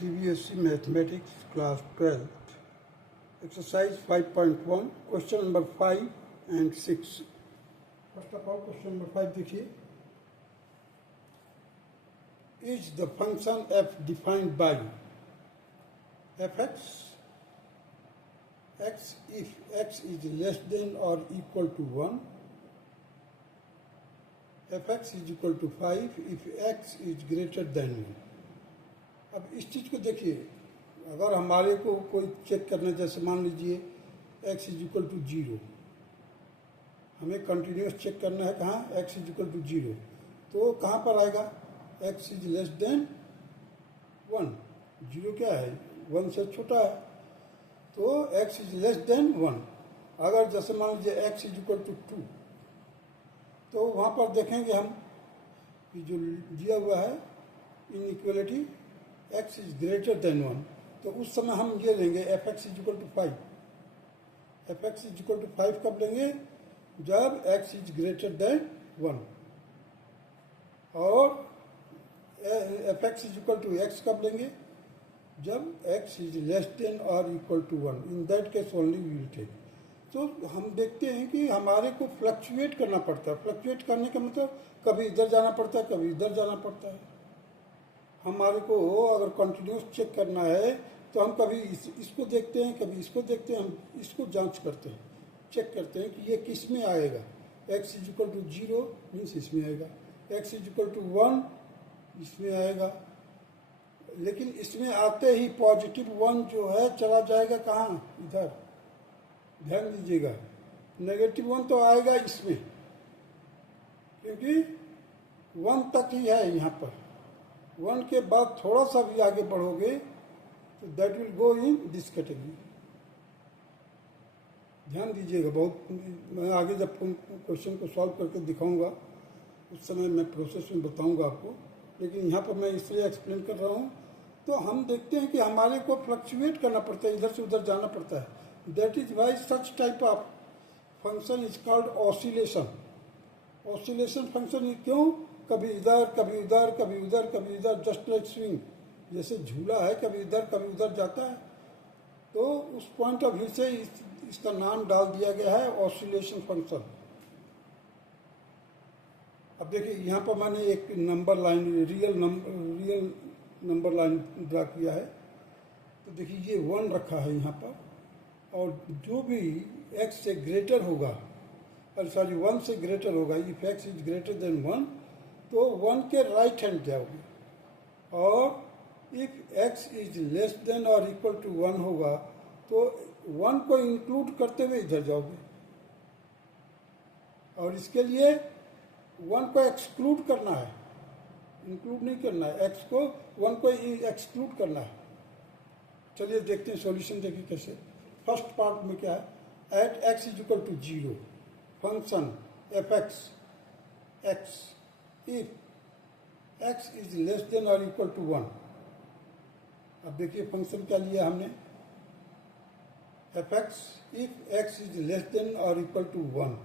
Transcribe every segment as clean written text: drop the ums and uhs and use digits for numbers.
CBSE Mathematics Class 12th, Exercise 5.1, Question number 5 and 6. First of all, question number 5 देखिए. Is the function f defined by fx x if x is less than or equal to 1, fx is equal to 5 if x is greater than 1. अब इस चीज़ को देखिए, अगर हमारे को कोई check करना, जैसे मान लीजिए x इज इक्वल टू 0, हमें कंटिन्यूस चेक करना है कहाँ, x इज इक्वल टू 0, तो कहाँ पर आएगा, x इज लेस देन 1. 0 क्या है, 1 से छोटा है, तो x इज लेस देन 1. अगर जैसे मान लीजिए x इज इक्वल टू 2, तो वहाँ पर देखेंगे हम कि जो दिया हुआ है inequality x is greater than 1, तो उस समय हम ये लेंगे fx is equal to 5. fx is equal to 5 कब लेंगे, जब x इज ग्रेटर देन 1. और fx is equal to x कब लेंगे, जब x इज लेस देन और equal to 1. In that case only we will take. तो हम देखते हैं कि हमारे को फ्लक्चुएट करना पड़ता है. फ्लक्चुएट करने का मतलब कभी इधर जाना पड़ता है, कभी इधर जाना पड़ता है. हमारे को अगर कंटिन्यूस चेक करना है तो हम कभी इसको देखते हैं, कभी इसको देखते हैं. हम इसको जांच करते हैं, चेक करते हैं कि ये किस में आएगा. x is equal to 0 means इसमें आएगा, x इज इक्वल टू 1 इसमें आएगा. लेकिन इसमें आते ही पॉजिटिव 1 जो है चला जाएगा कहाँ, इधर. ध्यान दीजिएगा, नेगेटिव 1 तो आएगा इसमें, क्योंकि 1 तक ही है यहाँ पर. 1 के बाद थोड़ा सा भी आगे बढ़ोगे तो that will go in this category. ध्यान दीजिएगा बहुत. मैं आगे जब क्वेश्चन को सॉल्व करके दिखाऊंगा उस समय मैं प्रोसेस में बताऊंगा आपको, लेकिन यहाँ पर मैं इसलिए एक्सप्लेन कर रहा हूँ. तो हम देखते हैं कि हमारे को फ्लक्चुएट करना पड़ता है, इधर से उधर जाना पड़ता है. That is why such type of function is called oscillation. Oscillation function क्यों, कभी इधर कभी उधर, कभी उधर कभी इधर, जस्ट लाइक स्विंग. जैसे झूला है, कभी इधर कभी उधर जाता है. तो उस पॉइंट ऑफ व्यू से इसका नाम डाल दिया गया है ऑसिलेशन फंक्शन. अब देखिए यहाँ पर मैंने एक number line, real number line draw किया है. तो देखिए ये 1 रखा है यहाँ पर, और जो भी x से ग्रेटर होगा, सॉरी 1 से ग्रेटर होगा, if x is greater than 1, तो 1 के राइट हैंड जाओगे. और if x is less than और इक्वल टू 1 होगा तो 1 को इंक्लूड करते हुए इधर जाओगे. और इसके लिए 1 को एक्सक्लूड करना है, इंक्लूड नहीं करना है. x को 1 को एक्सक्लूड करना है. चलिए देखते हैं सॉल्यूशन. देखिए कैसे. फर्स्ट पार्ट में क्या है, at x is equal to 0 function fx x if x is less than और इक्वल टू 1. अब देखिए फंक्शन क्या लिया हमने, fx if x is less than और इक्वल टू 1.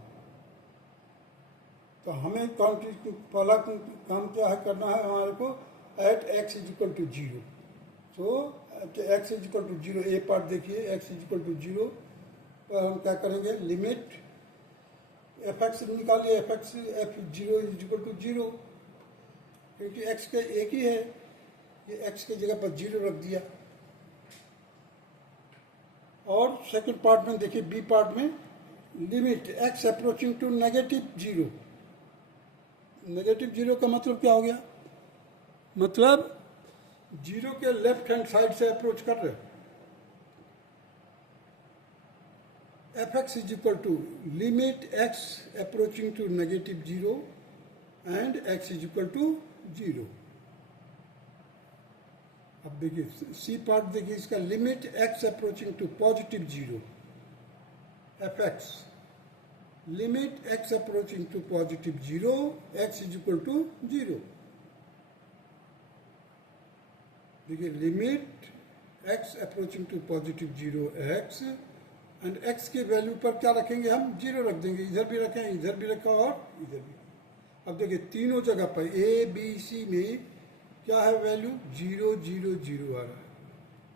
तो हमें पहला काम क्या है करना है हमारे को, at x is equal to 0. So x is equal to 0, A part देखिए, x इज इक्वल टू 0 पर हम क्या करेंगे, लिमिट fx निकालिए, fx f0 is equal to 0, क्योंकि x का एक ही है, ये x के जगह पर 0 रख दिया. और सेकंड पार्ट में देखिए, बी पार्ट में, limit x approaching to negative 0. Negative 0 का मतलब क्या हो गया, मतलब 0 के लेफ्ट हैंड साइड से अप्रोच कर रहे. fx is equal to limit x approaching to negative 0 and x is equal to 0. अब देखिए सी पार्ट देखिए इसका, limit x approaching to positive 0 fx, limit x approaching to positive 0 x is equal to 0. देखिए limit x approaching to positive 0 x, and x के value पर क्या रखेंगे हम, 0 रख देंगे. इधर भी रखें, इधर भी रखा और इधर भी. अब देखिए तीनों जगह पर A B C में क्या है वैल्यू 0 0 0 आ रहा है।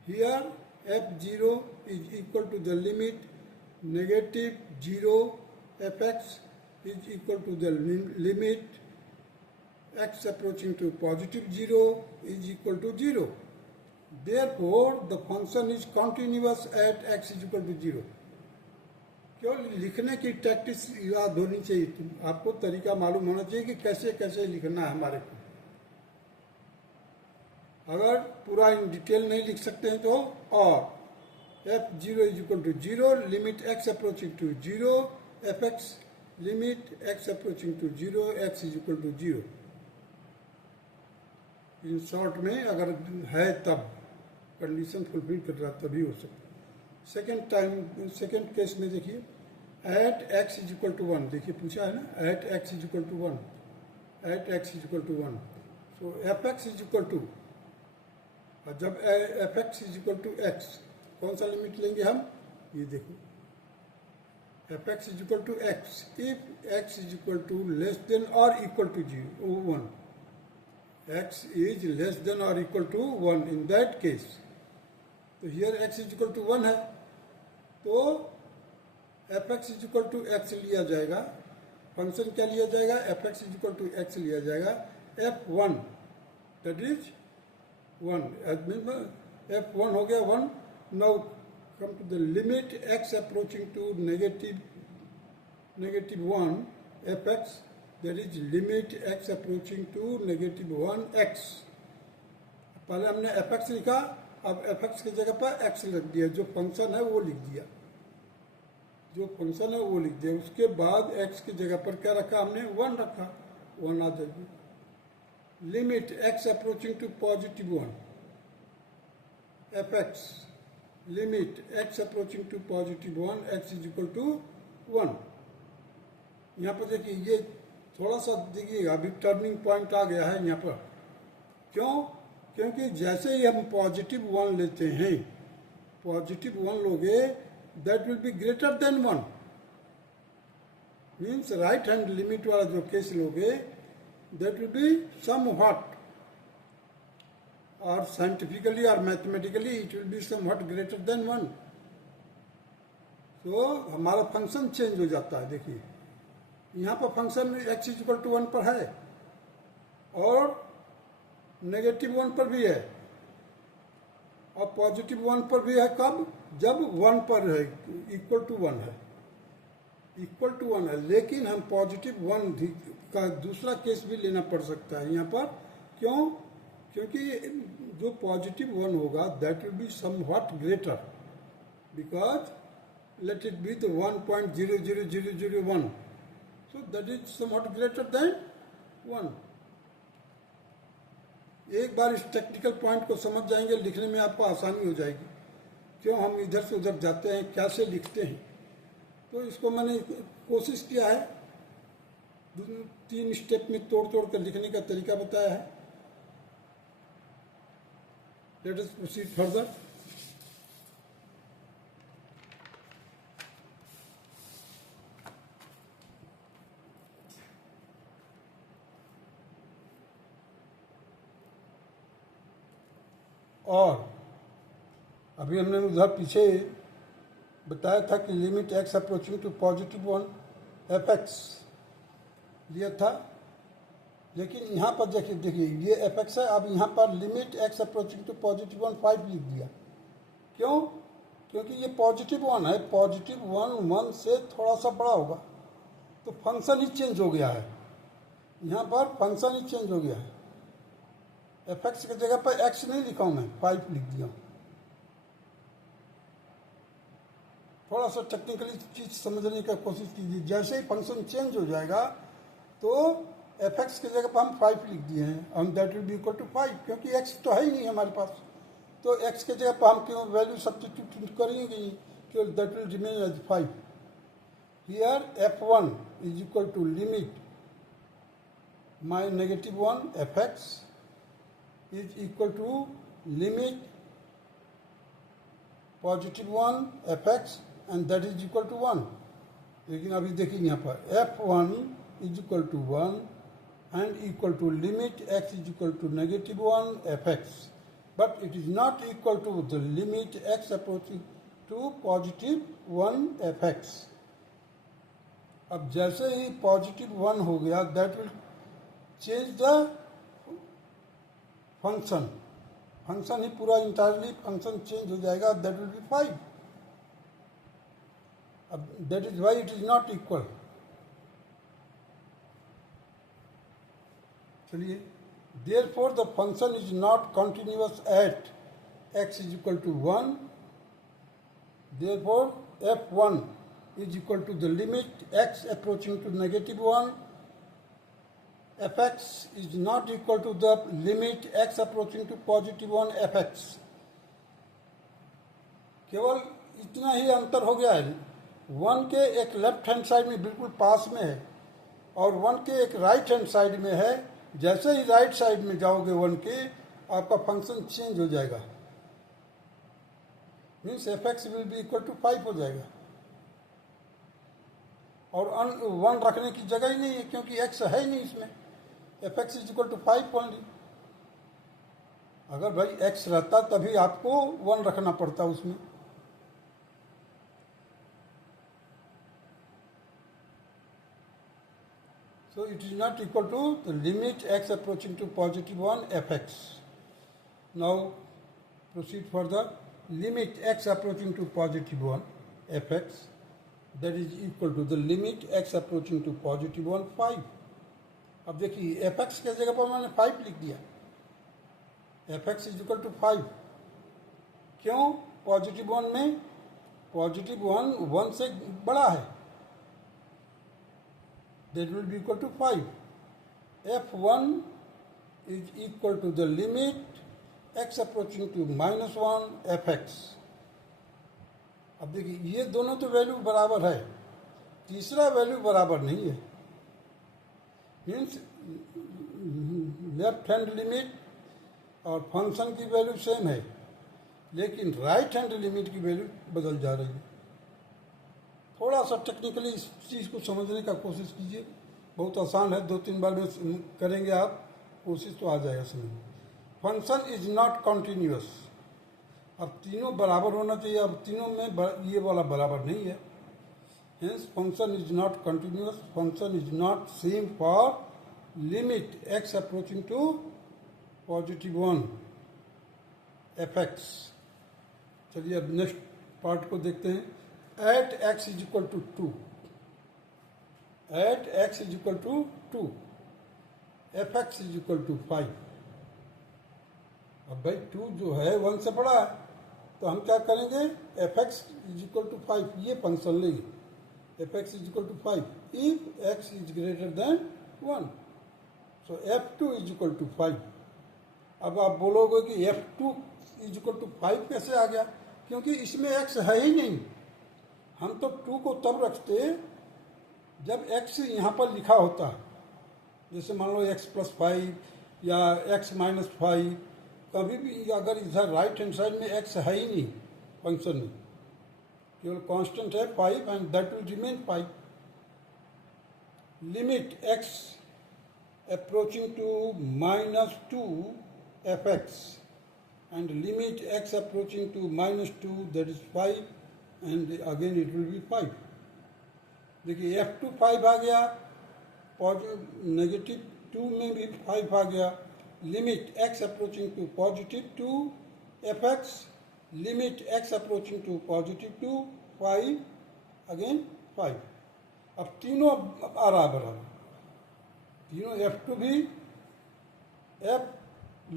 Here f0 is equal to the limit negative 0 fx is equal to the limit x approaching to positive 0 is equal to 0. Therefore, the function is continuous at x is equal to 0. क्यों लिखने की practice याद होनी चाहिए, आपको तरीका मालूम होना चाहिए कि कैसे कैसे लिखना है हमारे को। अगर पूरा इन डिटेल नहीं लिख सकते हैं तो और f0 is equal to 0 limit x approaching to 0 fx limit x approaching to 0 x is equal to 0। In short में अगर है तब कंडीशन फुलफिल कर रहा तभी हो सकता। सेकेंड केस में देखिए at x is equal to 1, देखिए पूछा है ना at x is equal to 1, at x is equal to 1, so fx is equal to, जब fx is equal to x कौन सा लिमिट लेंगे हम, ये देखो fx is equal to x if x is equal to less than और equal to 1, x is less than or equal to 1 in that case, तो here x is equal to 1 है तो fx is equal to x लिया जाएगा, function क्या लिया जाएगा fx is equal to x लिया जाएगा, f1 that is 1 f1 हो गया 1। now come to the limit x approaching to negative 1 fx that is limit x approaching to negative 1x। पहले हमने fx लिखा, अब fx की जगह पर x लिख दिया, जो फंक्शन है वो लिख दिया, जो फंक्शन है वो लिख दिया। उसके बाद x की जगह पर क्या रखा हमने 1 रखा, 1 आ जाएगी। Limit x approaching to positive 1 fx limit x approaching to positive 1 x is equal to 1। यहाँ पर देखिए ये थोड़ा सा देखिएगा अभी टर्निंग पॉइंट आ गया है यहाँ पर, क्यों, क्योंकि जैसे ही हम पॉजिटिव 1 लेते हैं, पॉजिटिव 1 लोगे that will be greater than 1, means right hand limit वाला जो केस लोगे that will be somewhat और साइंटिफिकली और mathematically it will be somewhat greater than 1। तो हमारा फंक्शन चेंज हो जाता है। देखिए यहाँ पर function x is equal to 1 पर है और नेगेटिव 1 पर भी है और पॉजिटिव 1 पर भी है, कब, जब 1 पर है, इक्वल टू 1 है, इक्वल टू 1 है। लेकिन हम पॉजिटिव 1 का दूसरा केस भी लेना पड़ सकता है यहाँ पर, क्यों, क्योंकि जो पॉजिटिव 1 होगा that will B somewhat greater, because let it be the 1.00001, so that is somewhat greater than 1। एक बार इस टेक्निकल पॉइंट को समझ जाएंगे, लिखने में आपको आसानी हो जाएगी। क्यों हम इधर से उधर जाते हैं, कैसे लिखते हैं, तो इसको मैंने कोशिश किया है, 3 स्टेप में तोड़ तोड़ कर लिखने का तरीका बताया है। Let us proceed further. और अभी हमने उधर पीछे बताया था कि limit x approaching to positive 1 fx लिया था, लेकिन यहाँ पर देखिए ये fx है, अब यहाँ पर limit x approaching to positive 1 5 लिख दिया। क्यों, क्योंकि ये पॉजिटिव 1 है, पॉजिटिव 1 से थोड़ा सा बड़ा होगा तो फंक्शन ही चेंज हो गया है, यहाँ पर फंक्शन ही चेंज हो गया है। fx की जगह पर x नहीं लिखा हूं मैं, 5 लिख दिया। थोड़ा सा टेक्निकली चीज समझने का कोशिश कीजिए। जैसे ही फंक्शन चेंज हो जाएगा तो fx की जगह पर हम 5 लिख दिए हैं, हम that will be equal to 5, क्योंकि x तो है ही नहीं हमारे पास, तो x की जगह पर हम क्यों वैल्यू सब्स्टिट्यूट करेंगे ही, क्यों that will remain as 5। Here f1 is equal to limit my negative 1 fx is equal to limit positive 1 fx and that is equal to 1। लेकिन अभी देखिए यहाँ पर f1 is equal to 1 and equal to limit x is equal to -1 fx, but it is not equal to the limit x approaching to +1 fx. अब जैसे ही +1 हो गया, that will change the function. Function ही पूरा entirely function change हो जाएगा, that will be 5. अब that is why it is not equal. चलिए, therefore the function is not continuous at x is equal to 1. Therefore f1 is equal to the limit x approaching to -1. fx is not equal to the limit x approaching to +1 fx. केवल इतना ही अंतर हो गया है. 1 के एक left hand side में बिल्कुल पास में है और 1 के एक राइट हैंड साइड में है. जैसे ही राइट साइड में जाओगे 1 के, आपका फंक्शन चेंज हो जाएगा. Means fx will be equal to 5 हो जाएगा. और 1 रखने की जगह ही नहीं है, क्योंकि x है ही नहीं इसमें. fx is equal to 5 only. अगर भाई x रहता तभी आपको 1 रखना पड़ता उसमें. So it is not equal to the limit x approaching to +1 fx. Now proceed for the limit x approaching to +1 fx, that is equal to the limit x approaching to +1 5. अब देखिए fx के जगह पर मैंने 5 लिख दिया. fx is equal to 5. क्यों? +1 में +1 1 से बड़ा है. That will be equal to 5. f1 is equal to the limit x approaching to -1 fx. अब देखिए ये दोनों तो वैल्यू बराबर है, तीसरा वैल्यू बराबर नहीं है. मीन्स लेफ्ट हैंड लिमिट और फंक्शन की वैल्यू सेम है, लेकिन राइट हैंड लिमिट की वैल्यू बदल जा रही है. थोड़ा सा टेक्निकली इस चीज़ को समझने का कोशिश कीजिए. बहुत आसान है, 2-3 बार में करेंगे आप कोशिश तो आ जाएगा समझ. Function is not continuous. अब तीनों बराबर होना चाहिए. अब तीनों में ये वाला बराबर नहीं है. Hence function is not continuous. Function is not same for limit x approaching to +1 fx. चलिए अब नेक्स्ट पार्ट को देखते हैं. At x is equal to 2. At x is equal to 2. fx is equal to 5. अब भाई 2 जो है 1 से बड़ा है, तो हम क्या करेंगे? fx is equal to 5 ये फंक्शन लेंगे. fx is equal to 5 if x is greater than 1. So f2 is equal to 5. अब आप बोलोगे कि f2 is equal to 5 कैसे आ गया? क्योंकि इसमें x है ही नहीं. हम तो 2 को तब रखते जब x यहाँ पर लिखा होता. जैसे मान लो x + 5 या x - 5. कभी भी अगर इधर राइट हैंड साइड में x है ही नहीं फंक्शन में, केवल कांस्टेंट है 5 and that will remain 5. Limit x approaching to -2 fx and limit x approaching to -2, that is 5, and again it will be 5. देखिए f2 5 आ गया, -2 में भी 5 आ गया. Limit x approaching to +2 fx, limit x approaching to +2 5, again 5. अब तीनों आ रहा बराबर. तीनों f2 भी f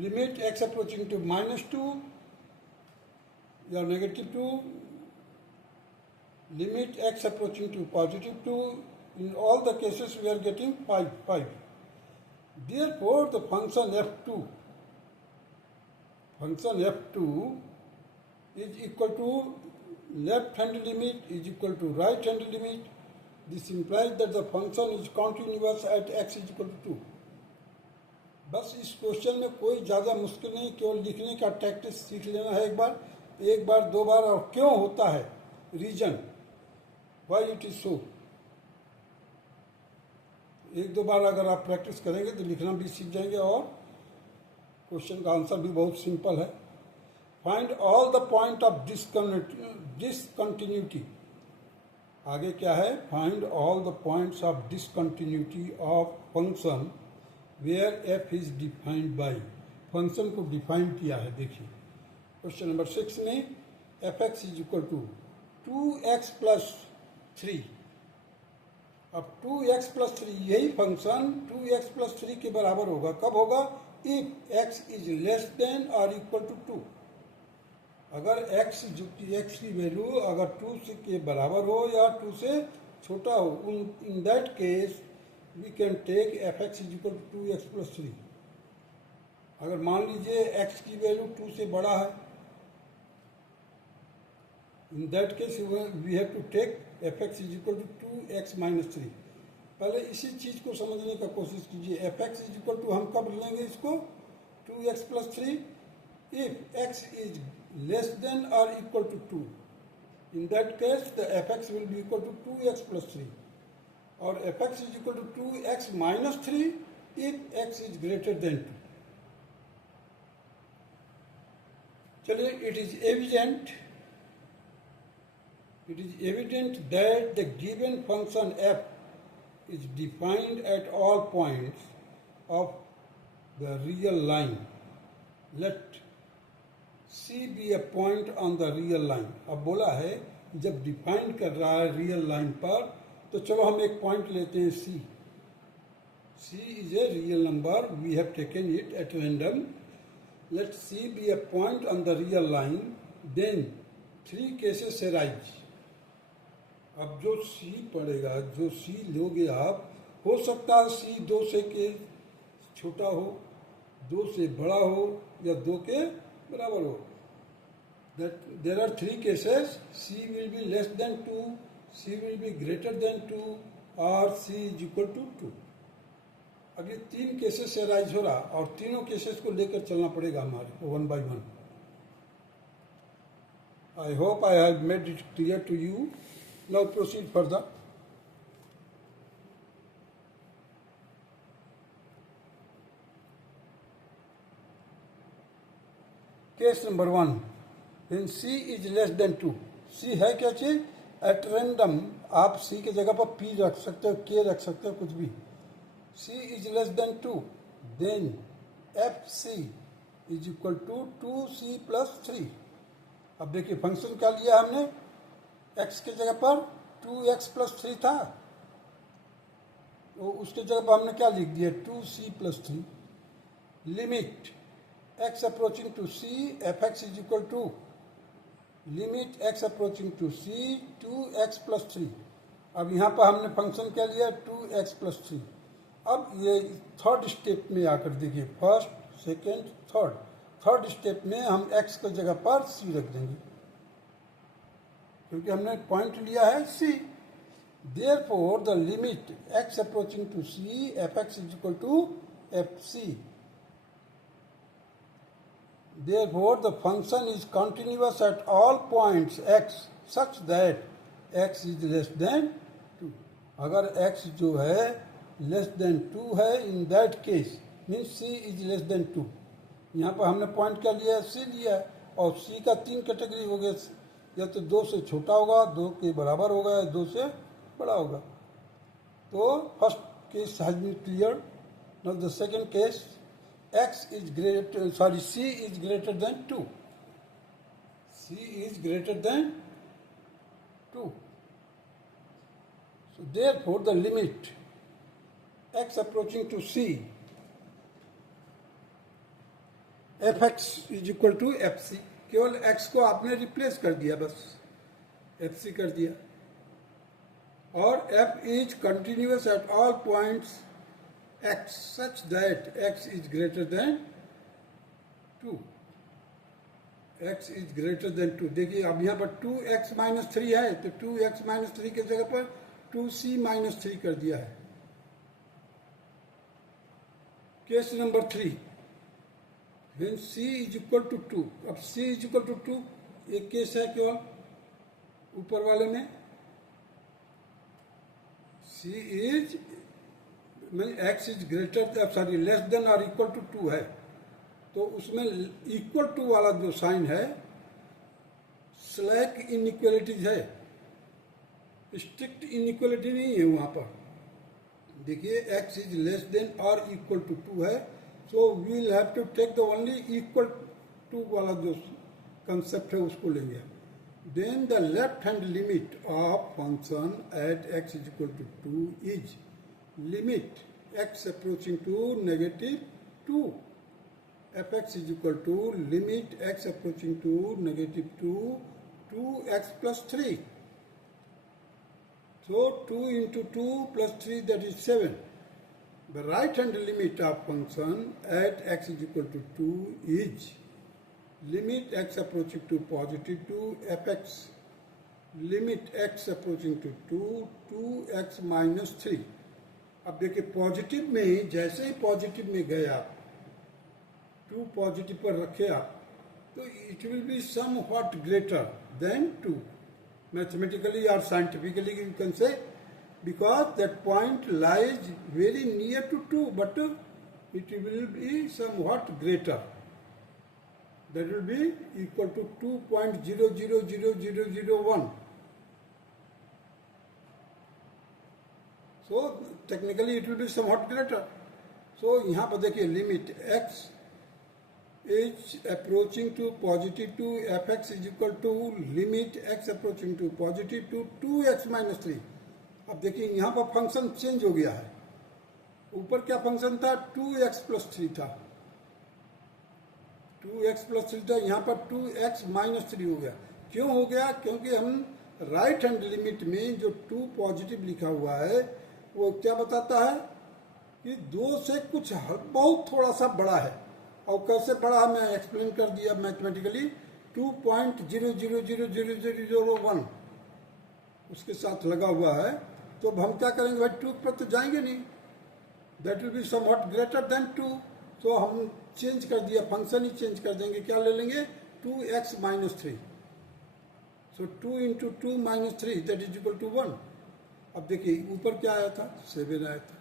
limit x approaching to -2 या -2, limit x approaching to +2. In all the cases we are getting 5. Therefore the function f2 is equal to left hand limit is equal to right hand limit. This implies that the function is continuous at x is equal to 2. बस इस question में कोई ज़्यादा मुश्किल नहीं, केवल लिखने का टैक्टिस सीख लेना है एक बार 2 बार. और क्यों होता है, reason, why it is so. एक दो बार अगर आप प्रैक्टिस करेंगे तो लिखना भी सीख जाएंगे और क्वेश्चन का आंसर भी बहुत सिंपल है। Find all the point of discontinuity. आगे क्या है? Find all the points of discontinuity of function where F is defined by. Function को डिफाइन किया है, देखिए क्वेश्चन नंबर 6 में F X is equal to 2x plus 3। अब 2x प्लस 3 यही फंक्शन 2x प्लस 3 के बराबर होगा। कब होगा? If x is less than और इक्वल टू 2। अगर x जो कि x की वैल्यू अगर 2 से के बराबर हो या 2 से छोटा हो, in that case we can take F X is equal to 2x plus 3। अगर मान लीजिए x की वैल्यू 2 से बड़ा है, in that case we have to take F X is equal to 2x minus 3। पहले इसी चीज को समझने का कोशिश कीजिए। F X is equal to हम कब लेंगे इसको? 2x plus 3 if x is less than or equal to 2. In that case, the fx will be equal to 2x plus 3. Or fx is equal to 2x minus 3 if x is greater than 2. चलिए, it is evident that the given function f is defined at all points of the real line. Let C be a point on the real line. अब बोला है जब define कर रहा है real line पर, तो चलो हम एक पॉइंट लेते हैं C. C is a real number. We have taken it at random. Let C be a point on the real line. Then 3 cases arise. अब जो C पड़ेगा, जो C लोगे आप, हो सकता है C 2 से के छोटा हो, 2 से बड़ा हो या 2 के बराबर हो। That there are 3 cases. C will be less than 2, C will be greater than 2 और C is equal to 2. अब ये 3 केसेस से राइज हो रहा और तीनों केसेस को लेकर चलना पड़ेगा हमारे को one by one. I hope I have made it clear to you. Now proceed further. Case number 1, when C is less than 2. C है क्या चीज? एट रैंडम आप C की जगह पर P रख सकते हो, K रख सकते हो, कुछ भी। C is less than 2, then FC is equal to 2C plus 3. अब देखिए फंक्शन क्या लिया हमने? x की जगह पर 2x plus 3 था, तो उसके जगह पर हमने क्या लिख दिया? 2C plus 3. Limit x approaching to C, fx is equal to limit x approaching to C 2x plus 3. अब यहाँ पर हमने फंक्शन क्या लिया? 2x plus 3. अब ये थर्ड स्टेप में आकर देखिए, फर्स्ट सेकेंड थर्ड स्टेप में हम x की जगह पर C रख देंगे, क्योंकि हमने पॉइंट लिया है C. Therefore the limit x approaching to C fx is equal to fc. Therefore, the function is continuous at all points x such that x is less than 2. अगर x जो है less than 2 है, in that case means C is less than 2. यहाँ पर हमने point क्या लिया है? C लिया है, और C का 3 कैटेगरी हो गया, या तो 2 से छोटा होगा, 2 के बराबर होगा, या 2 से बड़ा होगा। तो first case has been clear. Now the second case, C is greater than 2. C is greater than 2. So therefore the limit x approaching to C fx is equal to fc. केवल x को आपने replace कर दिया, बस fc कर दिया, और f is continuous at all points x such that x is greater than 2. x is greater than 2. देखिए अब यहाँ पर 2x minus 3 है, तो 2x minus 3 के जगह पर 2c minus 3 कर दिया है. Case number 3, when c is equal to 2. अब c is equal to 2 एक केस है केवल ऊपर वाले में. c is में x is greater sorry less than और इक्वल टू 2 है, तो उसमें इक्वल टू वाला जो साइन है स्लैक इनइक्वालिटीज है, स्ट्रिक्ट इनइक्वालिटी नहीं है वहां पर। देखिए x इज लेस देन और इक्वल टू 2 है, so we will have to take the only equal to वाला जो कंसेप्ट है उसको लेंगे। Then the left hand limit of function at x is equal to 2 is limit x approaching to negative 2 fx is equal to limit x approaching to negative 2x plus 3. So 2 into 2 plus 3, that is 7. The right hand limit of function at x is equal to 2 is limit x approaching to positive 2 fx limit x approaching to 2x minus 3. अब देखिए positive में जैसे ही positive में गए आप 2 positive पर रखे आप, तो it will be somewhat greater than 2 mathematically और scientifically you can say, because that point lies very near to 2 but it will be somewhat greater, that will be equal to 2.000001. So technically it will be somewhat greater. So यहाँ पर देखिए limit x is approaching to positive 2 fx is equal to limit x approaching to positive 2 2x minus 3. अब देखिए यहाँ पर function change हो गया है, ऊपर क्या फंक्शन था 2x plus 3 था, 2x plus 3 था, यहाँ पर 2x minus 3 हो गया. क्यों हो गया? क्योंकि हम राइट हैंड लिमिट में जो 2 पॉजिटिव लिखा हुआ है वो क्या बताता है कि 2 से कुछ बहुत थोड़ा सा बड़ा है. और कैसे बड़ा है मैं एक्सप्लेन कर दिया मैथमेटिकली, 2.000001 उसके साथ लगा हुआ है. तो अब हम क्या करेंगे भाई, 2 पर तो जाएंगे नहीं, that will B somewhat greater than 2. तो हम चेंज कर दिया, फंक्शन ही चेंज कर देंगे, क्या ले लेंगे 2x minus 3. So 2 into 2 minus 3 that is equal to 1. अब देखिए ऊपर क्या आया था 7 आया था,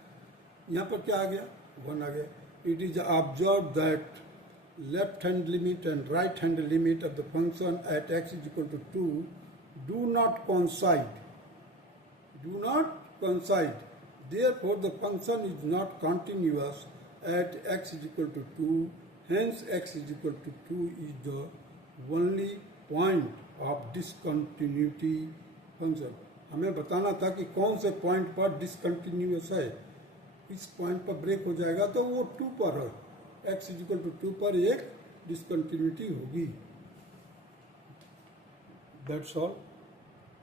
यहाँ पर क्या आ गया 1 आ गया. It is observed that left hand limit and right hand limit of the function at x is equal to 2 do not coincide. Do not coincide. Therefore, the function is not continuous at x is equal to 2. Hence, x is equal to 2 is the only point of discontinuity function. हमें बताना था कि कौन से point पर discontinuous है. इस point पर ब्रेक हो जाएगा तो वो 2 पर है, x इज इक्वल टू 2 पर एक डिसकंटिन्यूटी होगी. That's all.